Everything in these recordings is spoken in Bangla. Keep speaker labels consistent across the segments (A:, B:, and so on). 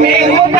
A: Mingo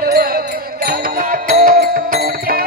A: Thank you.